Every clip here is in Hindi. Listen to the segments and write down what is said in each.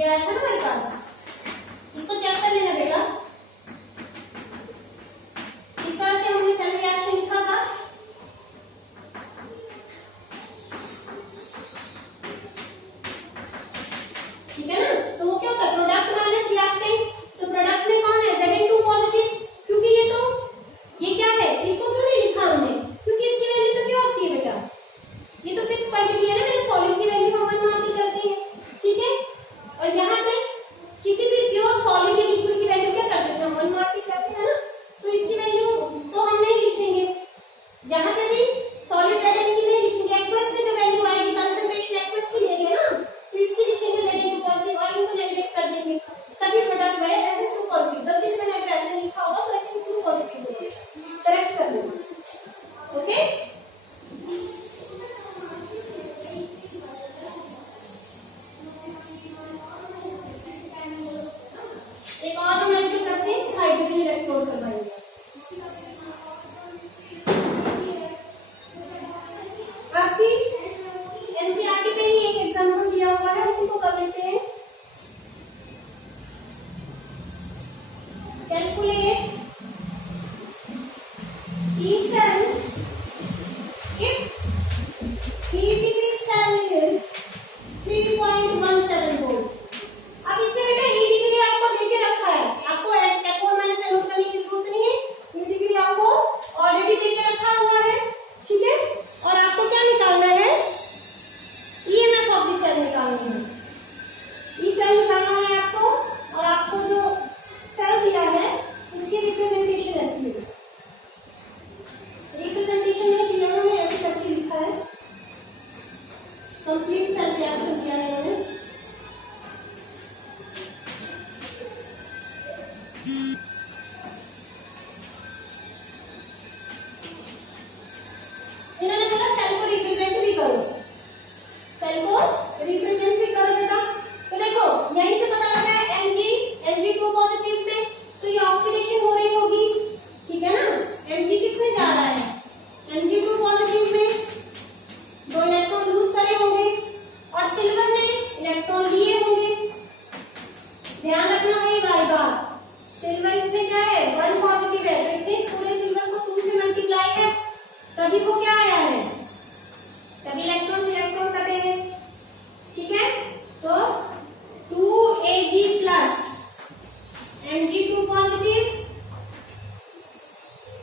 ये आया था ना मेरे पास, इसको चेक कर लेना बेटा। इस तरह से हमने सेल रिएक्शन लिखा था। ठीक है ना, तो वो क्या होता है, प्रोडक्ट माइनस रिएक्टेंट। तो प्रोडक्ट में कौन है, Zn2 पॉजिटिव, क्योंकि ये क्या है, इसको क्यों नहीं लिखा हमने, क्योंकि इसकी वैल्यू तो क्या होती है बेटा, ये तो फिक्स क्वांटिटी है ना, मेरे सॉलिड की वैल्यू हम 1 मान के चलते हैं। ठीक है, और यहाँ पे किसी भी प्योर सॉलिड या लिक्विड की वैल्यू क्या करते थे, हम 1 मान के चलते हैं ना, तो इसकी वैल्यू तो हम नहीं लिखेंगे, यहाँ पे भी सॉलिड Zn की नहीं लिखेंगे, एक्वस में जो वैल्यू आएगी कंसंट्रेशन एक्वस की लेंगे ना, तो इसकी लिखेंगे Zn2 पॉजिटिव और इनको नेगलेक्ट कर देंगे, तभी प्रोडक्ट में Sn2 पॉजिटिव। गलती से मैंने अगर ऐसे लिखा होगा तो Sn2 पॉजिटिव होगा, करेक्ट कर देना। ओके, एक और नंबर करते हैं, हाइड्रोजन इलेक्ट्रोड करवाएंगे। आपकी एनसीईआरटी पे ही एक एग्जांपल दिया हुआ है, उसी को कर लेते हैं। Calculate E cell if heat degree cell is 3.17 volt। अब इसमें बेटा E डिग्री आपको देके रखा है, आपको कैथोड माइनस एनोड करने की जरूरत नहीं है, E डिग्री आपको ऑलरेडी देके रखा हुआ है। ठीक है, और आपको क्या निकालना है, ईएमएफ ऑफ द सेल निकालना है, ई सेल निकालना है आपको, और आपको जो सेल दिया है उसकी रिप्रेजेंटेशन ऐसी है, रिप्रेजेंटेशन में दिया हमने ऐसे करके लिखा है, कंप्लीट सेल रिएक्शन किया है मैंने। इन्होंने बोला सेल को रिप्रेजेंट भी करो, सेल को रिप्रेजेंट भी करो बेटा। तो देखो यहीं से पता लग रहा है Mg2 पॉजिटिव में, तो ये ऑक्सीडेशन हो रही होगी। ठीक है ना, Mg किसमें जा रहा है, Mg2 पॉजिटिव में 2 इलेक्ट्रॉन लूज करे होंगे और सिल्वर ने इलेक्ट्रॉन लिए होंगे। ध्यान रखना है बार बार, सिल्वर इसमें क्या है, 1 पॉजिटिव है, तो इतने पूरे सिल्वर को 2 से मल्टीप्लाई है, तभी वो क्या आया है, तभी इलेक्ट्रॉन कटे हैं। ठीक है, तो 2Ag plus Mg2 positive,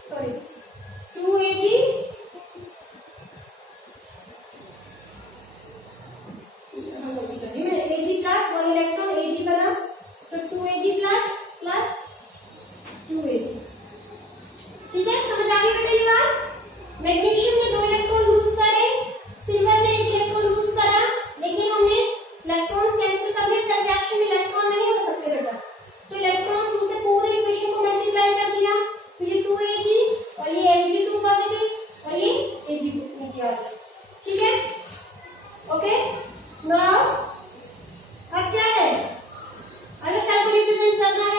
sorry 2Ag Ag plus 1 electron Ag बना, तो 2Ag प्लस प्लस 2Ag। ठीक है, समझ आ गई बेटा ये बात। मैग्नीशियम ने 2 इलेक्ट्रॉन लूज करे, सिल्वर ने 1 इलेक्ट्रॉन लूज करा, लेकिन हमने इलेक्ट्रॉन्स कैंसिल कर दिए, सेल रिएक्शन में इलेक्ट्रॉन नहीं हो सकते बेटा, तो इलेक्ट्रॉन 2 से पूरे इक्वेशन को मल्टीप्लाई कर दिया, तो ये 2Ag और ये Mg2 पॉजिटिव और ये Ag2 नीचे आ गया। ठीक है, ओके, नाउ अब क्या है, अगर सेल को रिप्रेजेंट करना है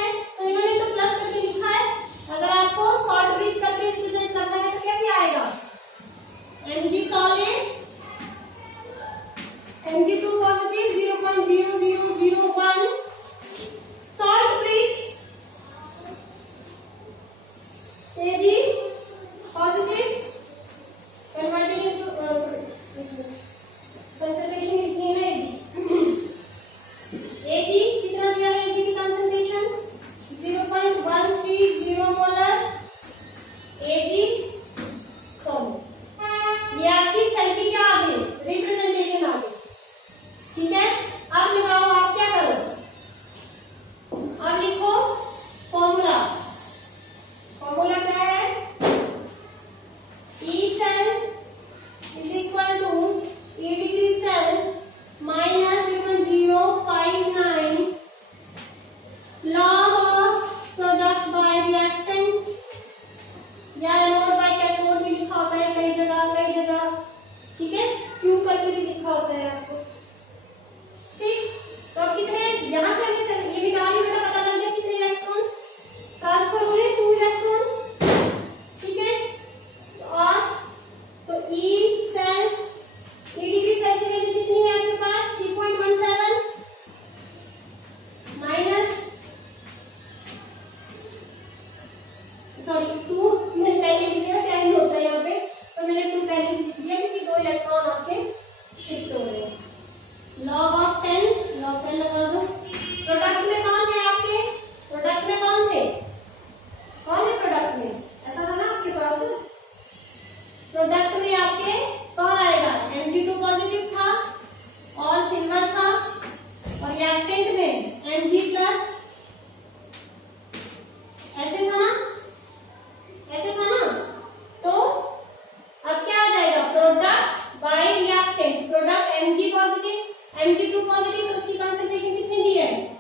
Mg2 पॉजिटिव, तो उसकी कंसंट्रेशन कितनी दी है?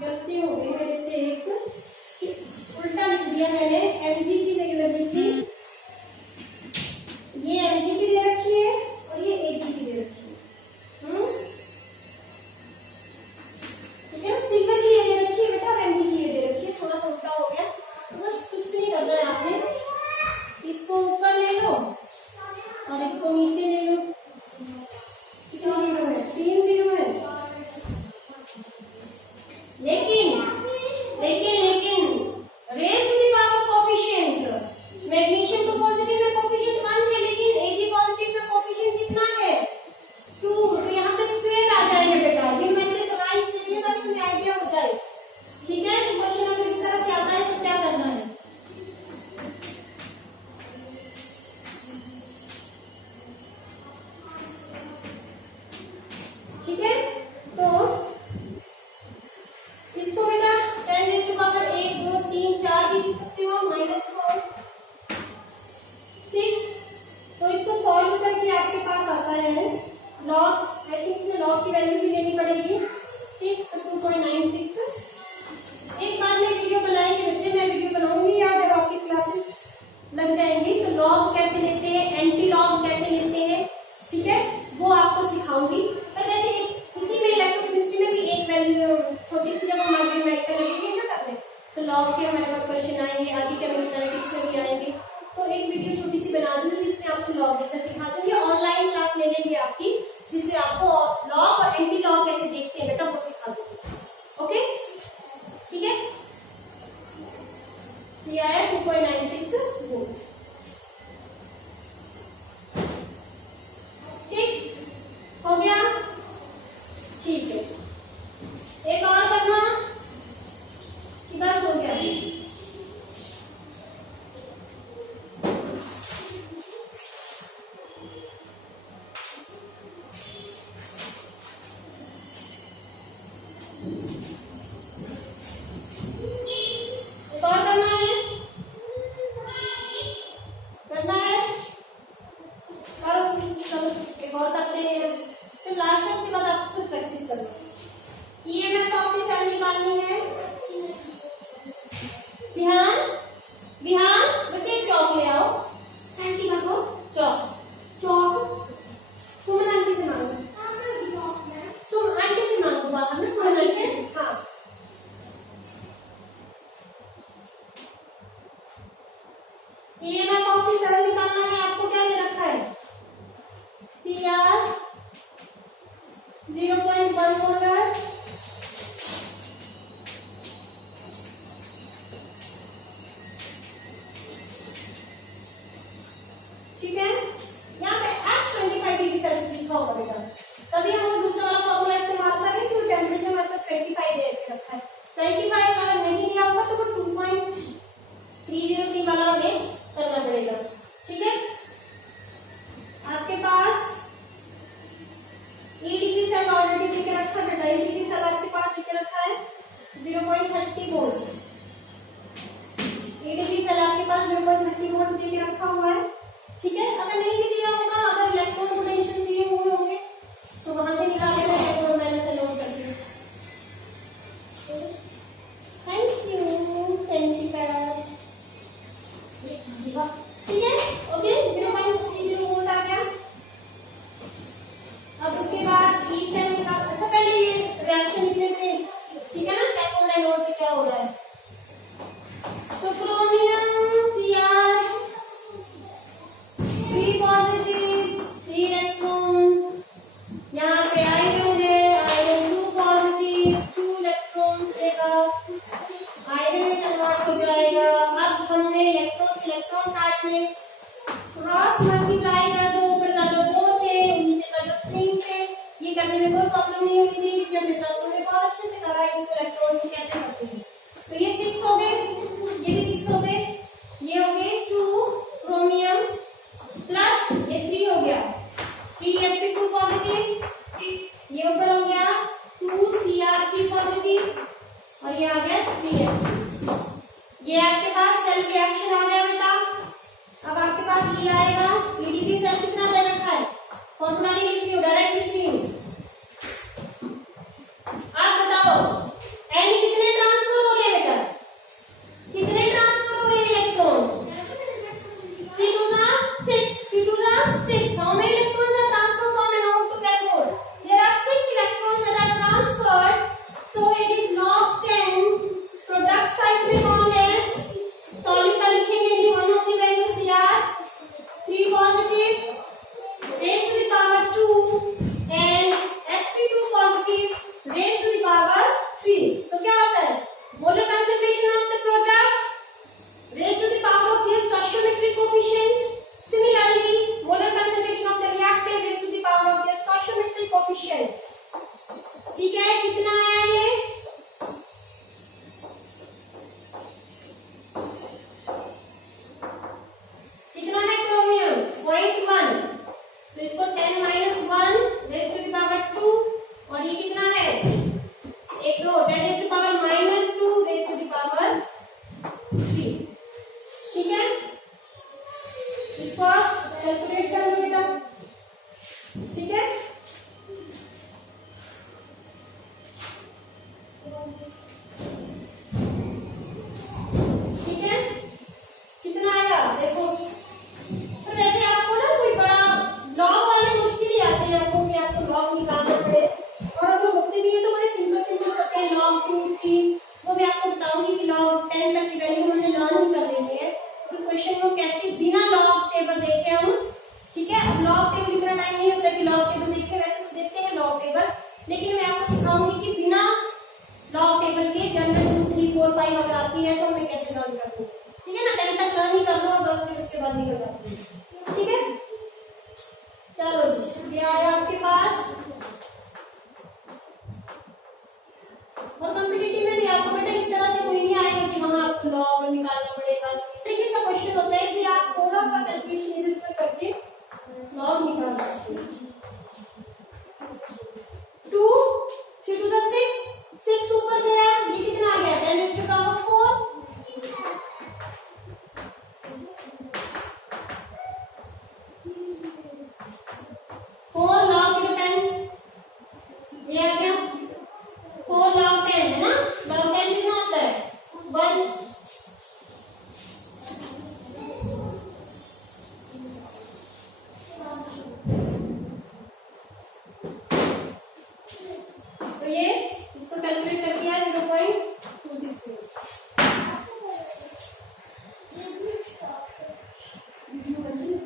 गलती हो गई मेरे से, एक उल्टा लिख दिया मैंने, Mg की जगह लिख दी, ये Mg की दे रखी है और ये Ag की दे रखी है। ठीक है, सिंगल की ये दे रखी है बेटा, Mg की ये दे रखी है, थोड़ा सा उल्टा हो गया, तो बस कुछ भी नहीं करना है आपने, इसको ऊपर ले लो और इसको नीचे ले लो। कितना जीरो है? 3 जीरो है। लेकिन raise to the power coefficient, magnesium तो पॉजिटिव में कोफिशिएंट 1 है, लेकिन Ag पॉजिटिव में कोफिशिएंट कितना है? 2। तो यहाँ पे स्क्वायर आ जाएगा बेटा, ये मैंने कराई इसलिए ताकि तुम्हें आइडिया हो जाए। ठीक है, कि क्वेश्चन अगर इस तरह से आता है तो क्या करना है। ठीक है, तो इसको बेटा 10 रेज़ टू पावर 1 2 3 4 भी लिख सकते हो, -4। ठीक, तो इसको सॉल्व करके आपके पास आता है लॉग, आई थिंक इसमें लॉग की वैल्यू भी लेनी पड़ेगी। ठीक, तो 2.96। एक बार में वीडियो बनाएंगे बच्चे, मैं वीडियो बनाऊंगी या जब आपकी क्लासेस लग जाएंगी तो लॉग कैसे लेते हैं, एंटी लॉग कैसे लेते हैं, ठीक है, वो आपको सिखाऊंगी। पर वैसे इसी में इलेक्ट्रोकेमिस्ट्री में भी एक वैल्यू छोटी सी, जब हम आगे मैथ का लगेंगे ना करने, तो लॉग के हमारे पास क्वेश्चन आएंगे, आगे केमिकल में भी आएंगे, तो एक वीडियो छोटी सी बना दूंगी जिसमें आपको लॉग लेकर सिखा दूंगी। ऑनलाइन क्लास ले लेंगे आपकी, जिसमें आपको लॉग और एंटी लॉग कैसे देखते हैं बेटा वो सिखा दूंगी। ओके, ठीक है, किया है 2.96 ठीक हो गया। ठीक है, एक और करना कि बस हो गया। एक और करना है, करना है, करो, चलो एक और करते हैं, फिर लास्ट में उसके बाद आपको खुद प्रैक्टिस करना। ईएमएफ आपकी सेल निकालनी है। ध्यान ध्यान बच्चे, चौक ले आओ, आंटी का को चौक, चौक सुमन आंटी से मांगो, सुमन आंटी से मांगो, बात हमने सुमन आंटी से। हाँ, ईएमएफ ऑफ द सेल निकालना है, आपको क्या दे रखा है? CR 0.1 मोलर, ठीक है, कितना आया ये? कितना है क्रोमियम? 0.1। तो इसको 10 minus 1 raise to the power 2, और ये कितना है? 1 2 10 raise to power minus 2 raise to the power 3। ठीक है, इसको कैलकुलेट कर लो बेटा। ठीक है, ठीक है, कितना आया देखो। तो वैसे आपको ना कोई बड़ा लॉग वाले मुश्किल ही आते हैं आपको कि आपको लॉग निकालना पड़े, और अगर होते भी है तो बड़े सिंपल सिंपल होते हैं। लॉग 2 3 वो मैं आपको बताऊंगी कि लॉग 10 तक की वैल्यू हमने लर्न कर लेनी है, तो क्वेश्चन को कैसे बिना लॉग टेबल देखे हम। ठीक है, अब लॉग टेबल इतना टाइम नहीं होता कि लॉग टेबल देखे, वैसे तो देखते हैं लॉग टेबल, लेकिन मैं आपको सिखाऊंगी कि बिना लॉग टेबल के जनरल 2 3 4 5 अगर आती है तो हमें कैसे लर्न करते हैं। ठीक है ना, 10 तक लर्न ही कर लो और बस फिर उसके बाद निकल जाते हैं। ठीक है, चलो जी, ये आया आपके पास। और कॉम्पिटिटिव में भी आपको बेटा इस तरह से कोई नहीं आएगा कि वहां आपको लॉग निकालना पड़ेगा। ट्रिकी सा क्वेश्चन होता है कि आप थोड़ा सा कैलकुलेशन इधर उधर करके लॉग निकाल सकते हैं। 2 3 2 6 6 ऊपर गया, ये कितना आ गया? 10 रेज़ टू पावर 4। लॉग 10 ये आ गया। 4 लॉग 10 है ना, लॉग 10 कितना आता है? 1। तो ये इसको कैलकुलेट कर दिया 0.260। वीडियो बन रही है?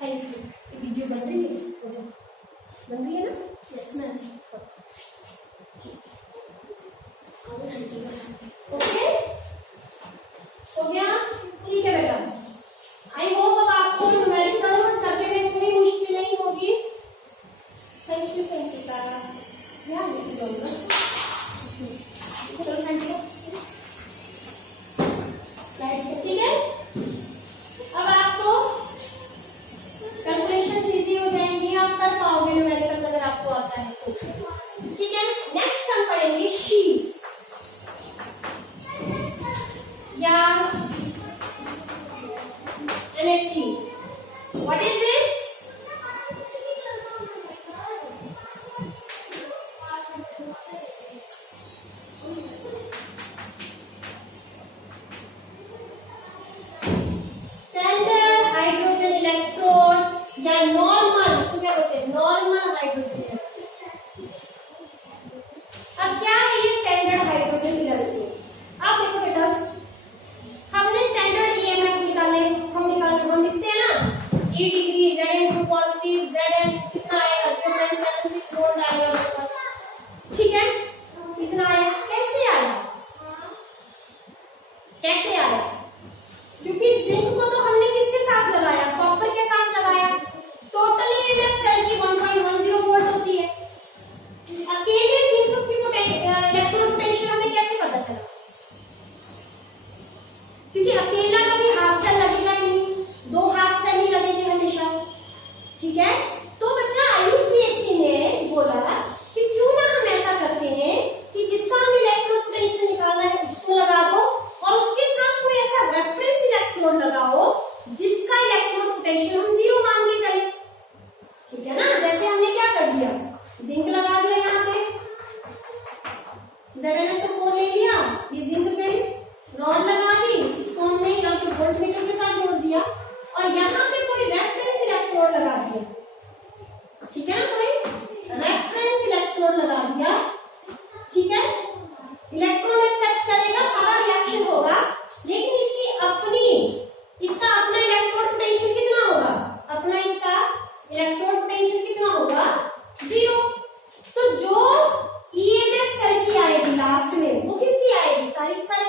Thank you. वीडियो बन रही है? बन रही है ना? Yes ma'am. ओके, हो गया? ठीक है बेटा, आई होप अब आपको न्यूमेरिकल करने में कोई मुश्किल नहीं होगी। थैंक यू तारा, ध्यान देते जाऊंगा। चलो थैंक यू। ठीक है, अब आपको कैलकुलेशन इजी हो जाएंगी, आप कर पाओगे न्यूमेरिकल अगर आपको आता है तो। ठीक है, नेक्स्ट हम पढ़ेंगे शीट या NHE। What is this? Standard hydrogen electrode या नॉर्मल, इसको क्या बोलते हैं? Normal hydrogen electrode. अब क्या है ये स्टैंडर्ड हाइड्रोजन इलेक्ट्रोड? आप देखो बेटा, हमने स्टैंडर्ड EMF निकाले, हम लिखते हैं ना, E degree Zn2 positive, Zn कितना आएगा? 0.76 वोल्ट आएगा हमारे पास। ठीक है, कितना आया? कैसे आया? कैसे आया? क्योंकि जिंक को तो हमने किसके साथ लगाया? कॉपर के साथ लगाया। टोटल EMF सेल की 1.10 वोल्ट होती है। अकेले जिंक की इलेक्ट्रॉन पोटेंशियल हमें कैसे पता चला? क्योंकि अकेला कभी हाफ सेल लगेगा ही नहीं, 2 हाफ सेल ही लगेंगे हमेशा। ठीक है, तो बच्चा IUPAC ने बोला कि क्यों ना हम ऐसा करते हैं कि जिसका हम इलेक्ट्रॉन पोटेंशियल निकालना है उसको लगा दो, और उसके साथ कोई ऐसा रेफरेंस इलेक्ट्रोड लगाओ जिसका इलेक्ट्रॉन पोटेंशियल हम 0 मान के चले। ठीक है ना, जैसे हमने क्या कर दिया, जिंक लगा दिया यहाँ पे, ZnSO4 ले लिया, ये जिंक पे रॉड लगा दी, इसको हमने यहाँ पे वोल्टमीटर के साथ जोड़ दिया, और यहाँ पे कोई रेफरेंस इलेक्ट्रोड लगा दिया। ठीक है ना, कोई रेफरेंस इलेक्ट्रोड लगा दिया। ठीक है, इलेक्ट्रॉन एक्सेप्ट करेगा, सारा रिएक्शन होगा, लेकिन इसका अपना इलेक्ट्रोड पोटेंशियल कितना होगा? अपना इसका इलेक्ट्रोड पोटेंशियल कितना होगा? 0। तो जो EMF सेल की आएगी लास्ट में, वो किसकी आएगी? सारी की सारी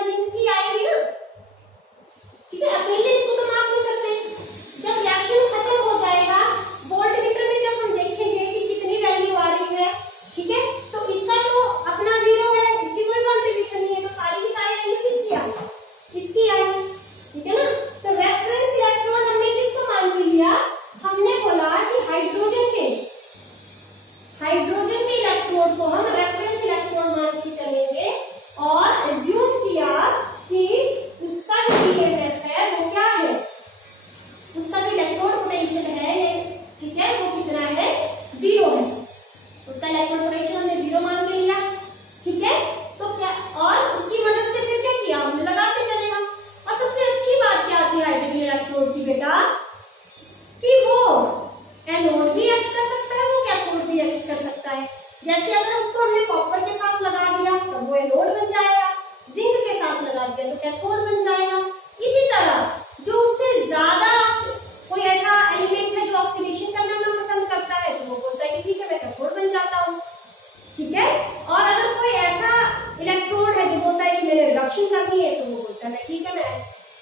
रिडक्शन करनी है तो वो बोलता है ठीक है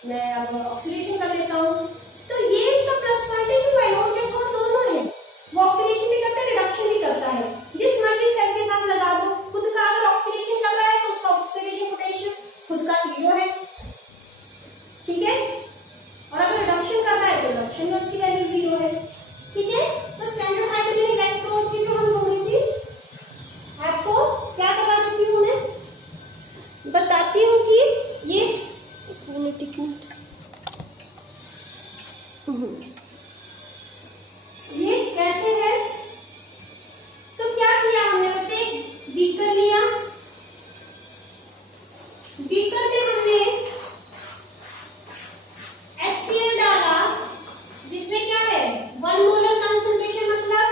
मैं अब ऑक्सीडेशन कर देता हूँ। तो ये इसका प्लस पॉइंट है कि वो एनोड कैथोड दोनों है, वो ऑक्सीडेशन भी करता है रिडक्शन भी करता है। जिस मर्जी सेल के साथ लगा दो, खुद का अगर ऑक्सीडेशन कर रहा है तो उसका ऑक्सीडेशन पोटेंशियल खुद का 0 है, ठीक है, और अगर रिडक्शन कर रहा है तो रिडक्शन में उसकी वैल्यू 0 है, ठीक है। तो स्टैंडर्ड हाइड्रोजन इलेक्ट्रोड की जो हम थोड़ी सी आपको क्या करवा देती हूँ, मैं बताती हूँ कि ये ये कैसे है। तो क्या किया हमने बच्चे, बीकर लिया, बीकर में हमने HCl डाला जिसमें क्या है 1 मोलर कंसंट्रेशन, मतलब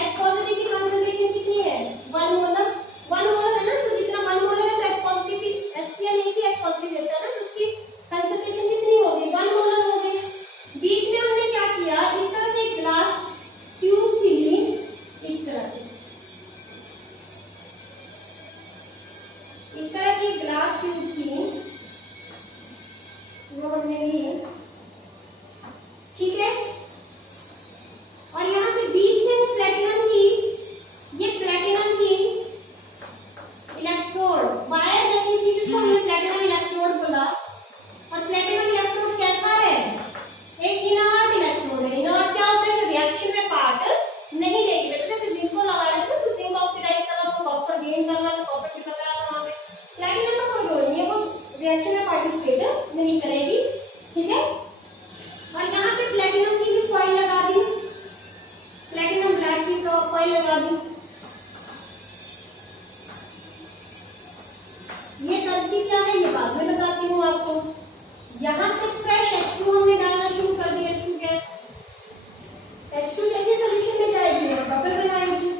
H पॉजिटिव की कंसंट्रेशन कितनी है 1 मोलर, 1 मोलर है ना, तो जितना 1 मोलर है तो H पॉजिटिव की HCl एक ही H पॉजिटिव देता है ना, तो उसकी कंसंट्रेशन कितनी होगी 1 मोलर हो गई। बीच में हमने क्या किया, इस तरह से एक ग्लास ट्यूब सी ली, इस तरह से, इस तरह की ग्लास ट्यूब थी वो हमने ली, ठीक है, और यहां से बीच से प्लेटिनम की, ये प्लेटिनम की इलेक्ट्रोड वायर जैसी थी जिसको हमने प्लेटिनम इलेक्ट्रोड बोला। और प्लेटिनम इलेक्ट्रोड कैसा है, एक इनर्ट इलेक्ट्रोड है। इनर्ट क्या होता है, जो रिएक्शन में पार्ट नहीं लेगी, जैसे जिंक को लगा रहे थे तो जिंक ऑक्सीडाइज करना तो कॉपर गेन करना तो कॉपर चिपक रहा था वहां पे, प्लेटिनम का कोई रोल नहीं है, वो रिएक्शन में पार्टिसिपेट नहीं करेगी, ठीक है। और यहाँ पे प्लेटिनम की भी फॉइल लगा दी, प्लेटिनम ब्लैक की फॉइल लगा दी। ये गलती क्या है ये बाद में बताती हूँ आपको। यहाँ से फ्रेश H2 हमने डालना शुरू कर दिया, H2 गैस, H2 जैसे सोल्यूशन में जाएगी और बबल बनाएगी,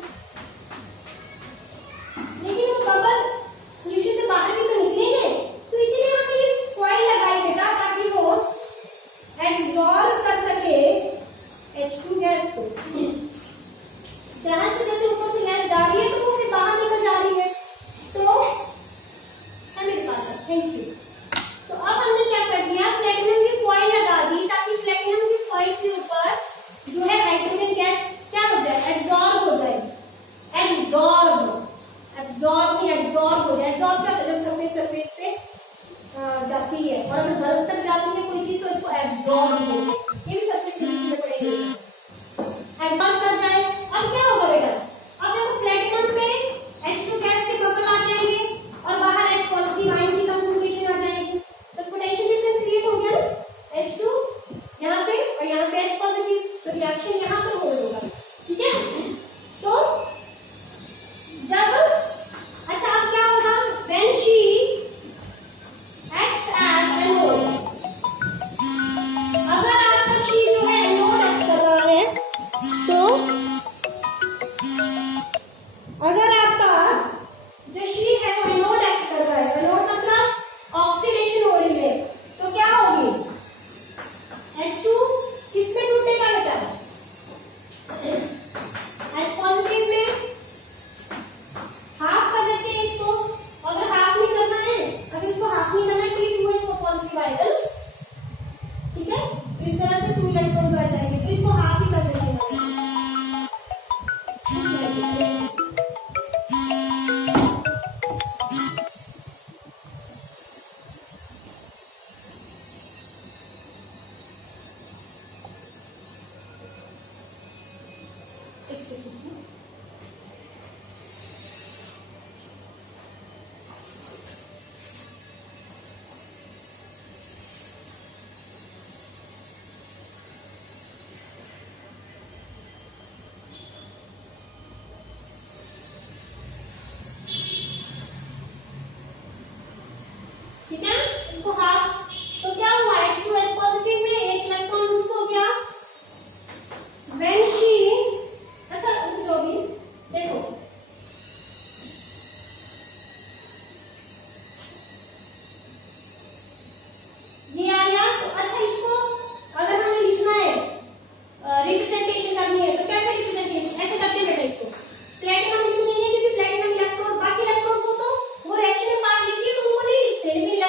लेकिन वो बबल सोल्यूशन से बाहर भी तो निकलेंगे, तो इसीलिए हमने ये फॉइल लगाई बेटा ताकि वो एब्जॉर्ब कर सके H2 गैस को। जहां से जैसे ऊपर से गैस जा रही है तो वो फिर बाहर निकल जा रही है, तो हमें पता, थैंक यू। तो अब हमने क्या कर दिया, प्लेटिनम की फॉइल लगा दी ताकि प्लेटिनम की फॉइल के ऊपर जो है हाइड्रोजन गैस क्या हो जाए, एब्जॉर्ब हो जाए, एब्जॉर्ब, एब्जॉर्ब नहीं एब्जॉर्ब हो जाए। एब्जॉर्ब क्या जब सरफेस पे जाती है, और अगर बल्ब तक जाती है कोई चीज तो इसको एब्जॉर्ब हो जाए, ये भी सरफेस में पड़ेगी, एब्जॉर्ब कर जाए। अब क्या होगा बेटा, अब देखो प्लेटिनम पे H2 गैस के बबल आ जाएंगे और बाहर H पॉजिटिव आयन की कंसंट्रेशन आ जाएगी, तो पोटेंशियल डिफरेंस क्रिएट हो गया ना, H2 यहाँ पे और यहाँ पे H पॉजिटिव, तो रिएक्शन यहाँ पर होगा, ठीक है। तो जब अच्छा अब क्या होगा, when she acts as anode, अगर आपका she जो है एनोड एक्ट कर रहा है, तो अगर आपका जो she है वो एनोड एक्ट कर रहा है, एनोड मतलब ऑक्सीडेशन हो रही है, तो क्या होगी H2 किसमें टूटेगा बेटा, H पॉजिटिव में हाफ कर देते हैं इसको, अगर हाफ नहीं करना है, अगर इसको हाफ नहीं करना है तो ये 2H पॉजिटिव आएगा, ठीक है, तो इस तरह से 2 इलेक्ट्रॉन्स आ जाएंगे, तो इसको हाफ ही कर देते हैं। एक सेकंड, ठीक है, इसको हाफ, तो क्या हुआ H2H पॉजिटिव में एक इलेक्ट्रॉन लूज हो गया, when she, अच्छा जो भी देखो ये आया, तो अच्छा इसको अगर हमें लिखना है रिप्रेजेंटेशन करनी है तो कैसे रिप्रेजेंटेशन, ऐसे करते बेटा, इसको प्लेटिनम लिख देंगे क्योंकि प्लेटिनम इलेक्ट्रॉन बाकी इलेक्ट्रॉन को तो वो रिएक्शन में पार्ट लिखती है तो उनको नहीं लिखते, लेकिन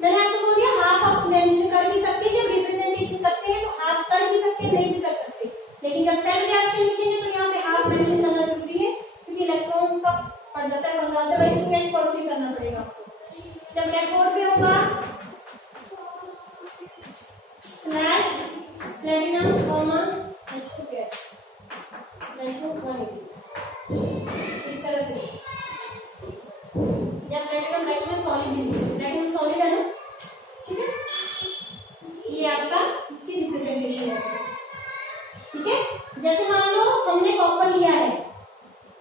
मैंने आपको बोल दिया हाफ ऑफ मेंशन कर भी सकते हैं, जब रिप्रेजेंटेशन करते हैं तो हाफ कर भी सकते हैं, नहीं भी कर सकते, लेकिन जब सेल रिएक्शन लिखेंगे तो यहाँ पे हाफ मेंशन करना जरूरी है, क्योंकि इलेक्ट्रॉन्स का पड़ जाता है पंगा, अदरवाइज 2H पॉजिटिव करना पड़ेगा आपको। जब कैथोड पे होगा स्लैश प्लेटिनम कॉमा H2 इस तरह से, या प्लेटिनम सॉलिड है ना, ठीक है, ये आपका इसकी रिप्रेजेंटेशन है, ठीक है। जैसे मान लो हमने कॉपर लिया है,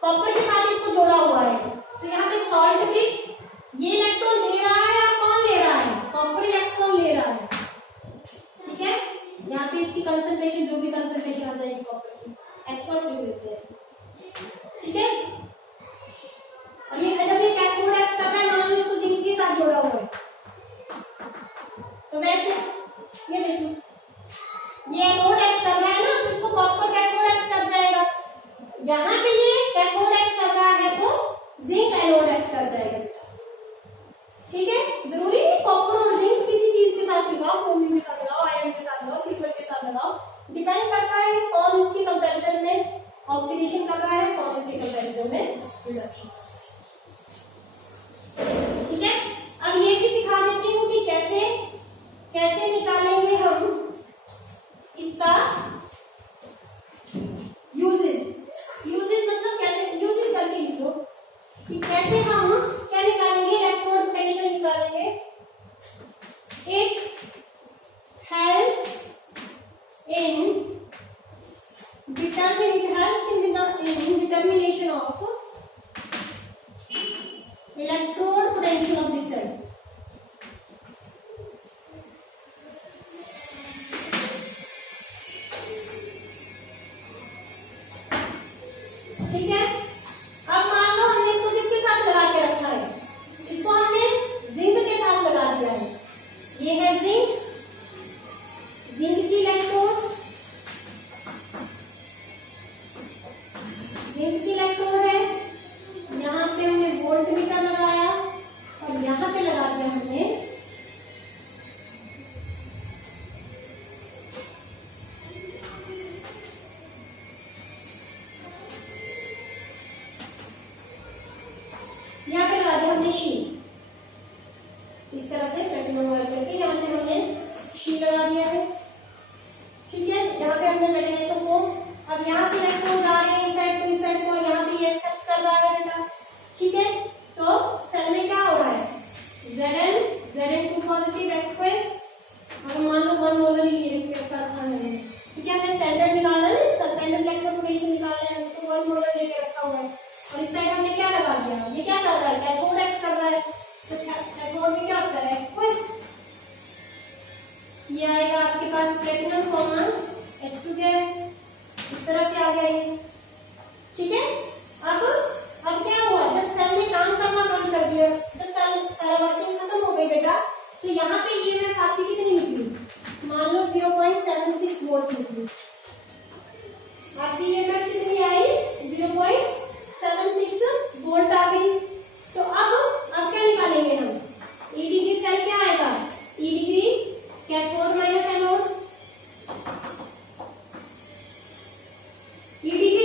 कॉपर के साथ इसको जोड़ा हुआ है, तो यहाँ पे सॉल्ट ब्रिज ये इलेक्ट्रॉन ले रहा है या कौन ले रहा है, कॉपर इलेक्ट्रॉन ले रहा है, ठीक है। यहाँ पे इसकी कंसंट्रेशन, जो भी कंसंट्रेशन आ जाएगी कॉपर की, एक्वस लिख देते हैं, ठीक है। और ये जब ये कैथोड एक्ट कर रहा है, मान लो इसको जिंक के साथ जोड़ा हुआ है, तो वैसे ये देखो ये एनोड एक्ट कर रहा है ना, तो इसको कॉपर कैथोड एक्ट कर जाएगा। जहां पे ये कैथोड एक्ट कर रहा है तो जिंक एनोड एक्ट कर जाएगा, ठीक है। जरूरी नहीं कॉपर और जिंक किसी चीज के साथ लगाओ, क्रोमियम के साथ लगाओ, आयरन के साथ लगाओ, सिल्वर के साथ लगाओ, डिपेंड करता है कौन उसकी कंपैरिजन में ऑक्सीडेशन कर रहा है, कौन इसके कंपैरिजन में रिडक्शन, ठीक है। अब ये भी सिखा देती हूँ कि कैसे कैसे निकालेंगे हम इसका यूजेस मतलब कैसे यूजेस करके लिखो कि कैसे हम क्या निकालेंगे, इलेक्ट्रोड पोटेंशियल निकालेंगे। It helps in determination of electrode potential of the cell, ठीक है। अब मान लो हमने इसको किसके साथ लगा के रखा है, इसको हमने जिंक के साथ लगा दिया है, ये है जिंक की इलेक्ट्रोड, है, यहाँ पे हमने वोल्ट मीटर लगाया और यहाँ पे लगा दिया हमने शीट, इस तरह से प्लेटिनम वायर करके यहाँ पे हमने शीट लगा दिया है, ठीक है। यहाँ पे हमने ZnSO4, अब यहाँ से इलेक्ट्रॉन जा रहे हैं इस साइड को, इस साइड को, यहाँ पे ये एक्सेप्ट कर रहा है बेटा, ठीक है। तो सेल में क्या हो रहा है, Zn2 पॉजिटिव एक्वस, अगर मान लो 1 मोलर ये रखा है, ठीक है, हमने स्टैंडर्ड निकाला है, इसका स्टैंडर्ड इलेक्ट्रोड पोटेंशियल निकाला है, तो 1 मोलर लेके रखा हुआ है, और इस साइड हमने क्या लगा दिया, ये क्या कर रहा है, कैथोड एक्ट कर रहा है, तो कैथोड में क्या होता है, एक्वस, ये आएगा आपके पास प्लेटिनम कॉमा H2 गैस, इस तरह से आ गया ये, ठीक है। अब क्या हुआ, जब सेल ने काम करना बंद कर दिया, जब सेल सारा वर्किंग खत्म हो गई बेटा, तो यहाँ पे ये मैं आपकी कितनी निकली, मान लो 0.76 वोल्ट निकली, आपकी ये मैं कितनी आई 0.76 वोल्ट आ गई। तो अब क्या निकालेंगे हम, ई डिग्री सेल क्या आएगा, ई डिग्री कैथोड माइनस एनोड, ई डिग्री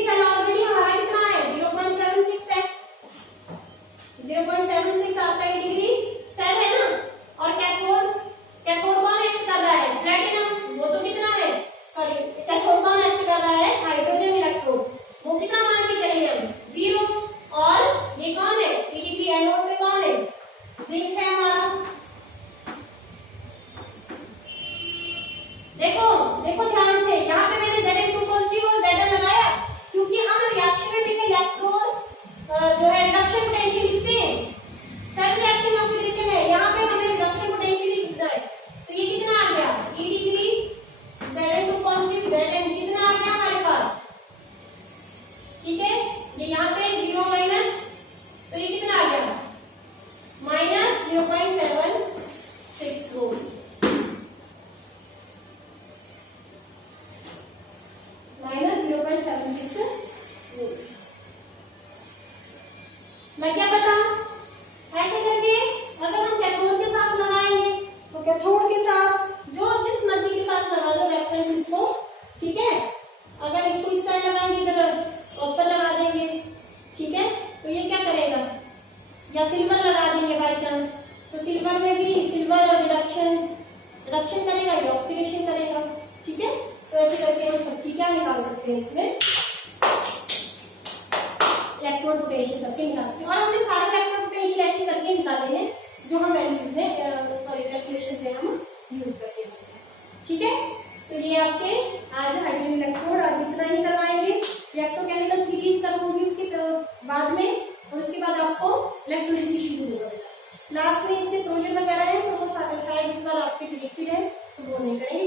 रिडक्शन करेगा, ये ऑक्सीडेशन करेगा। ठीक है, तो ऐसे करके हम सबकी क्या निकाल सकते हैं, इसमें इलेक्ट्रोड पोटेंशियल करके निकाल सकते हैं। और हमने सारे इलेक्ट्रोड पोटेंशियल ऐसे करके निकाले हैं जो हम वैल्यूज में कैलकुलेशन में हम यूज करते हैं। ठीक है, तो ये आपके आज हाइड्रोजन इलेक्ट्रोड आज इतना ही करवाएंगे। इलेक्ट्रोकेमिकल सीरीज करवाऊंगी उसके बाद में, और उसके बाद आपको इलेक्ट्रोलिसिस शुरू होगा। लास्ट में इसके प्रोजेक्ट वगैरह है तो वो शायद इस बार आपके प्रिडिक्टेड है, तो वो नहीं करेंगे।